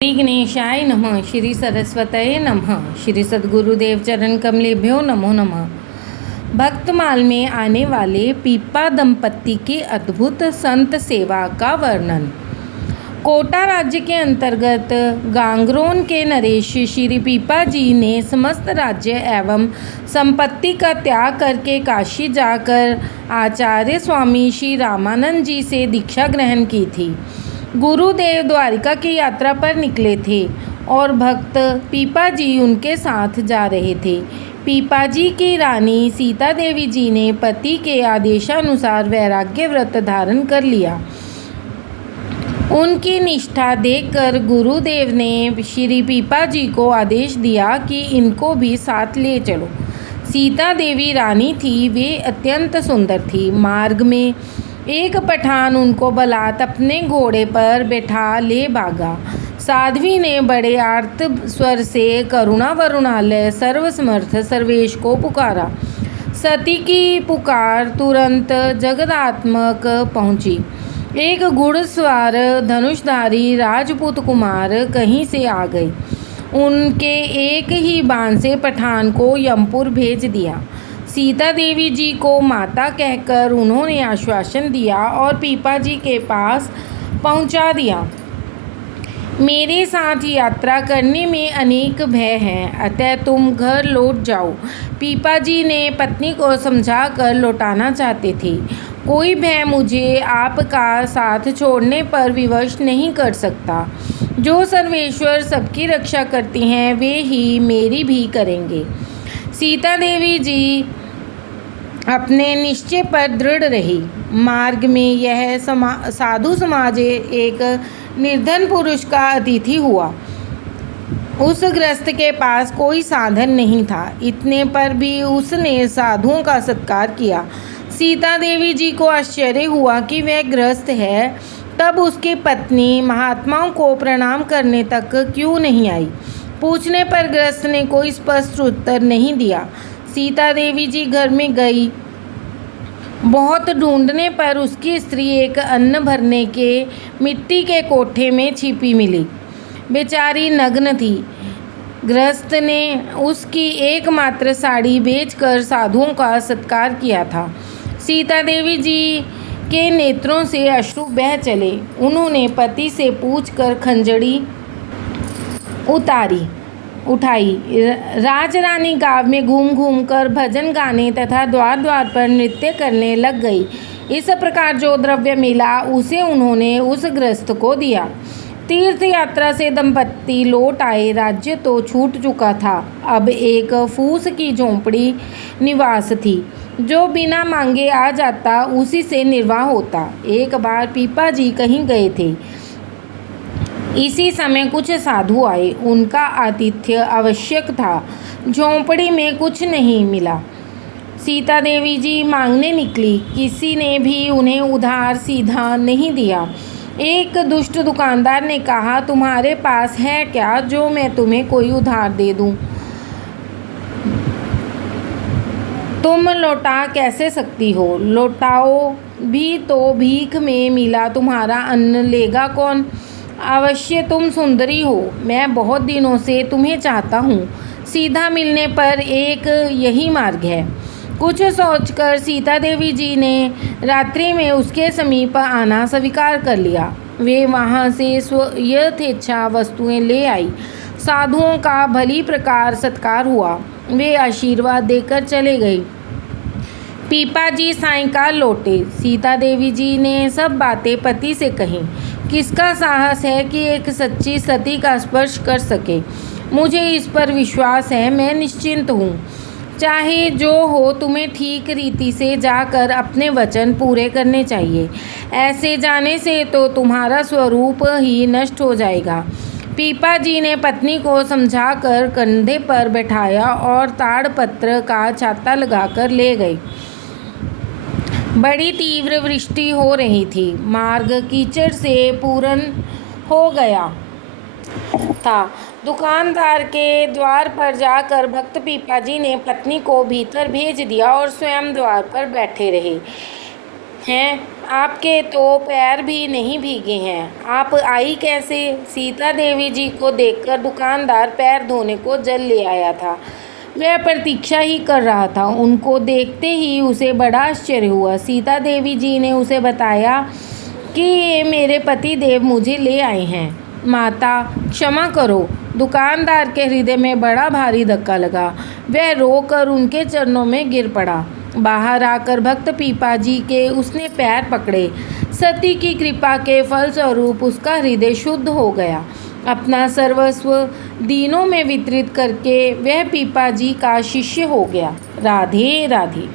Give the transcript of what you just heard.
श्री गणेशाय नमः। श्री सरस्वतये नमः। श्री सद्गुरुदेव चरण कमलेभ्यो नमो नमः। भक्तमाल में आने वाले पीपा दंपत्ति की अद्भुत संत सेवा का वर्णन। कोटा राज्य के अंतर्गत गांगरोन के नरेश श्री पीपा जी ने समस्त राज्य एवं संपत्ति का त्याग करके काशी जाकर आचार्य स्वामी श्री रामानंद जी से दीक्षा ग्रहण की थी। गुरुदेव द्वारिका की यात्रा पर निकले थे और भक्त पीपा जी उनके साथ जा रहे थे। पीपा जी की रानी सीता देवी जी ने पति के आदेशानुसार वैराग्य व्रत धारण कर लिया। उनकी निष्ठा देखकर गुरुदेव ने श्री पीपा जी को आदेश दिया कि इनको भी साथ ले चलो। सीता देवी रानी थी, वे अत्यंत सुंदर थी। मार्ग में एक पठान उनको बलात् अपने घोड़े पर बैठा ले भागा। साध्वी ने बड़े आर्त स्वर से करुणा वरुणालय सर्वसमर्थ सर्वेश को पुकारा। सती की पुकार तुरंत जगदात्मक पहुंची। एक घुड़सवार धनुषधारी राजपूत कुमार कहीं से आ गए। उनके एक ही बाण से पठान को यमपुर भेज दिया। सीता देवी जी को माता कहकर उन्होंने आश्वासन दिया और पीपा जी के पास पहुंचा दिया। मेरे साथ यात्रा करने में अनेक भय हैं, अतः तुम घर लौट जाओ। पीपा जी ने पत्नी को समझाकर लौटाना चाहते थे। कोई भय मुझे आपका साथ छोड़ने पर विवश नहीं कर सकता। जो सर्वेश्वर सबकी रक्षा करती हैं वे ही मेरी भी करेंगे। सीता देवी जी अपने निश्चय पर दृढ़ रही। मार्ग में यह साधु समाज एक निर्धन पुरुष का अतिथि हुआ। उस गृहस्थ के पास कोई साधन नहीं था, इतने पर भी उसने साधुओं का सत्कार किया। सीता देवी जी को आश्चर्य हुआ कि वह गृहस्थ है, तब उसकी पत्नी महात्माओं को प्रणाम करने तक क्यों नहीं आई। पूछने पर गृहस्थ ने कोई स्पष्ट उत्तर नहीं दिया। सीता देवी जी घर में गई। बहुत ढूंढने पर उसकी स्त्री एक अन्न भरने के मिट्टी के कोठे में छिपी मिली। बेचारी नग्न थी। गृहस्थ ने उसकी एकमात्र साड़ी बेचकर साधुओं का सत्कार किया था। सीता देवी जी के नेत्रों से अश्रु बह चले। उन्होंने पति से पूछकर खंजड़ी उठाई। राजरानी गांव में घूम घूम कर भजन गाने तथा द्वार द्वार पर नृत्य करने लग गई। इस प्रकार जो द्रव्य मिला उसे उन्होंने उस गृहस्थ को दिया। तीर्थ यात्रा से दंपत्ति लौट आए। राज्य तो छूट चुका था। अब एक फूस की झोंपड़ी निवास थी। जो बिना मांगे आ जाता उसी से निर्वाह होता। एक बार पीपा जी कहीं गए थे। इसी समय कुछ साधु आए। उनका आतिथ्य आवश्यक था। झोंपड़ी में कुछ नहीं मिला। सीता देवी जी मांगने निकली। किसी ने भी उन्हें उधार सीधा नहीं दिया। एक दुष्ट दुकानदार ने कहा, तुम्हारे पास है क्या जो मैं तुम्हें कोई उधार दे दूं? तुम लौटा कैसे सकती हो? लौटाओ भी तो भीख में मिला तुम्हारा अन्न लेगा कौन? अवश्य तुम सुंदरी हो, मैं बहुत दिनों से तुम्हें चाहता हूँ। सीधा मिलने पर एक यही मार्ग है। कुछ सोचकर सीता देवी जी ने रात्रि में उसके समीप आना स्वीकार कर लिया। वे वहाँ से यथेच्छा वस्तुएं ले आई। साधुओं का भली प्रकार सत्कार हुआ। वे आशीर्वाद देकर चले गए। पीपा जी सायंकाल लौटे। सीता देवी जी ने सब बातें पति से कहीं। किसका साहस है कि एक सच्ची सती का स्पर्श कर सके? मुझे इस पर विश्वास है, मैं निश्चिंत हूँ। चाहे जो हो, तुम्हें ठीक रीति से जाकर अपने वचन पूरे करने चाहिए। ऐसे जाने से तो तुम्हारा स्वरूप ही नष्ट हो जाएगा। पीपा जी ने पत्नी को समझाकर कंधे पर बैठाया और ताड़पत्र का छाता लगाकर ले गए। बड़ी तीव्र वृष्टि हो रही थी। मार्ग कीचड़ से पूर्ण हो गया था। दुकानदार के द्वार पर जाकर भक्त पीपा जी ने पत्नी को भीतर भेज दिया और स्वयं द्वार पर बैठे रहे। हैं, आपके तो पैर भी नहीं भीगे हैं, आप आई कैसे? सीता देवी जी को देखकर दुकानदार पैर धोने को जल ले आया था। वह प्रतीक्षा ही कर रहा था। उनको देखते ही उसे बड़ा आश्चर्य हुआ। सीता देवी जी ने उसे बताया कि ये मेरे पति देव मुझे ले आए हैं। माता, क्षमा करो। दुकानदार के हृदय में बड़ा भारी धक्का लगा। वह रोकर उनके चरणों में गिर पड़ा। बाहर आकर भक्त पीपा जी के उसने पैर पकड़े। सती की कृपा के फलस्वरूप उसका हृदय शुद्ध हो गया। अपना सर्वस्व दीनों में वितरित करके वह पीपा जी का शिष्य हो गया। राधे राधे।